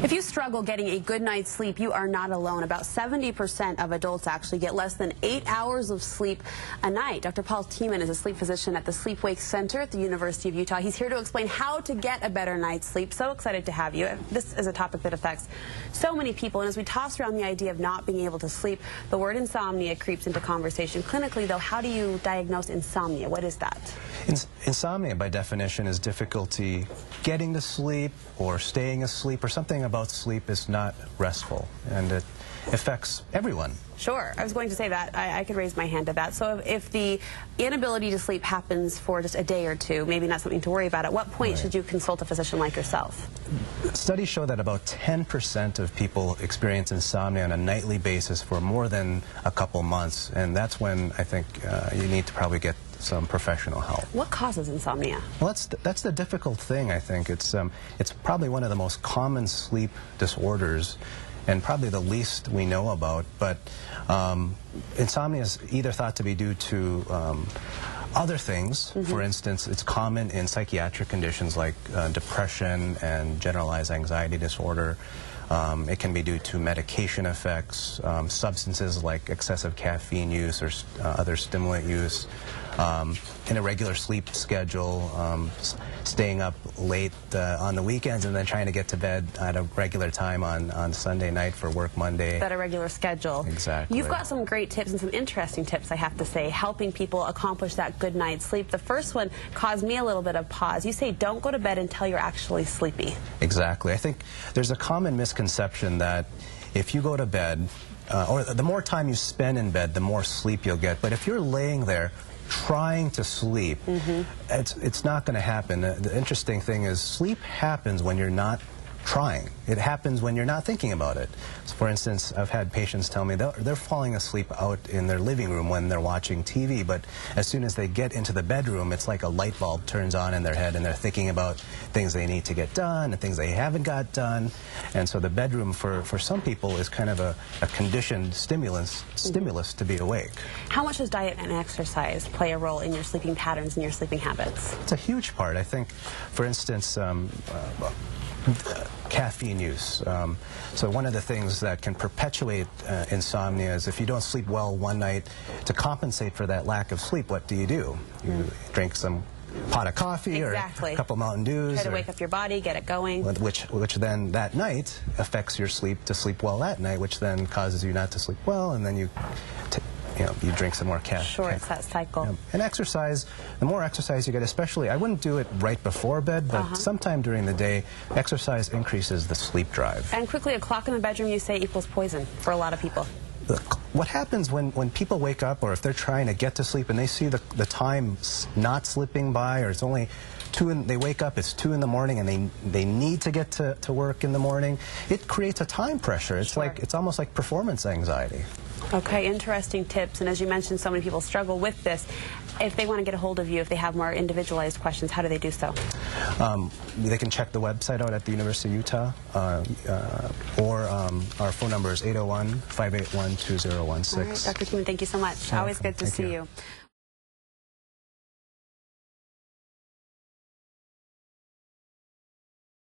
If you struggle getting a good night's sleep, you are not alone. About 70% of adults actually get less than 8 hours of sleep a night. Dr. Paul Tiemann is a sleep physician at the Sleep Wake Center at the University of Utah. He's here to explain how to get a better night's sleep. So excited to have you. This is a topic that affects so many people. And as we toss around the idea of not being able to sleep, the word insomnia creeps into conversation. Clinically, though, how do you diagnose insomnia? What is that? Insomnia, by definition, is difficulty getting to sleep or staying asleep, or something about sleep is not restful, and it affects everyone. Sure. I was going to say that. I could raise my hand to that. So if the inability to sleep happens for just a day or two, maybe not something to worry about, at what point should you consult a physician like yourself? Studies show that about 10% of people experience insomnia on a nightly basis for more than a couple months, and that's when I think you need to probably get some professional help. What causes insomnia? Well, that's the difficult thing, I think. It's probably one of the most common sleep disorders, and probably the least we know about. But insomnia is either thought to be due to other things. For instance, it's common in psychiatric conditions like depression and generalized anxiety disorder. It can be due to medication effects, substances like excessive caffeine use or other stimulant use, an irregular sleep schedule, staying up late on the weekends and then trying to get to bed at a regular time on Sunday night for work Monday. That irregular schedule. Exactly. You've got some great tips and some interesting tips, I have to say, helping people accomplish that good night's sleep. The first one caused me a little bit of pause. You say don't go to bed until you're actually sleepy. Exactly. I think there's a common misconception that if you go to bed, or the more time you spend in bed, the more sleep you'll get. But if you're laying there trying to sleep, it's not going to happen. The interesting thing is sleep happens when you're not trying. It happens when you're not thinking about it. So for instance, I've had patients tell me they're falling asleep out in their living room when they're watching TV, but as soon as they get into the bedroom, it's like a light bulb turns on in their head and they're thinking about things they need to get done and things they haven't got done. And so the bedroom for some people is kind of a conditioned stimulus to be awake. How much does diet and exercise play a role in your sleeping patterns and your sleeping habits? It's a huge part. I think, for instance, caffeine use. So one of the things that can perpetuate insomnia is if you don't sleep well one night, to compensate for that lack of sleep, what do? You drink some pot of coffee or a couple Mountain Dews. Try to wake up your body, get it going. Which then that night affects your sleep to sleep well that night, which then causes you not to sleep well, and then you drink some more caffeine. Sure, it's that cycle. And exercise, the more exercise you get, especially, I wouldn't do it right before bed, but sometime during the day, exercise increases the sleep drive. And quickly, a clock in the bedroom, you say, equals poison for a lot of people. What happens when people wake up, or if they're trying to get to sleep and they see the time not slipping by, or it's only they wake up, it's 2 in the morning, and they need to get to work in the morning, it creates a time pressure. It's it's almost like performance anxiety. Okay, interesting tips. And as you mentioned, so many people struggle with this. If they want to get a hold of you, if they have more individualized questions, how do they do so? They can check the website out at the University of Utah, or our phone number is 801-581-2016. All right, Dr. Tiemann, thank you so much. Always good to see you.